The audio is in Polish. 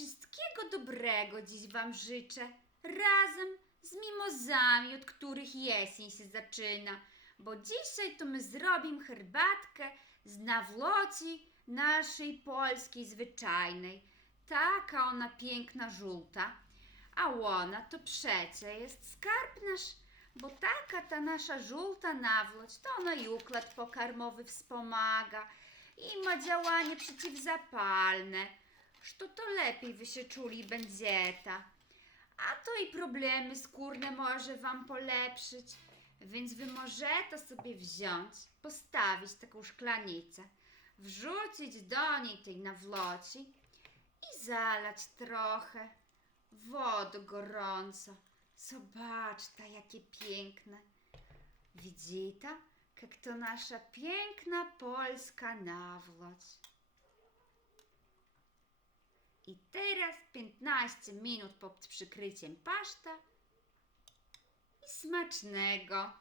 Wszystkiego dobrego dziś Wam życzę. Razem z mimozami, od których jesień się zaczyna. Bo dzisiaj to my zrobimy herbatkę z nawloci naszej polskiej zwyczajnej. Taka ona piękna, żółta. A ona to przecie jest skarb nasz, bo taka ta nasza żółta nawłoć, to ona i układ pokarmowy wspomaga i ma działanie przeciwzapalne. Że to lepiej wy się czuli będzieta. A to i problemy skórne może wam polepszyć, więc wy możecie sobie wziąć, postawić taką szklanicę, wrzucić do niej tej nawloci i zalać trochę wodą gorąco. Zobaczcie, jakie piękne. Widzicie, jak to nasza piękna polska nawłoć. I teraz 15 minut pod przykryciem paszta i smacznego.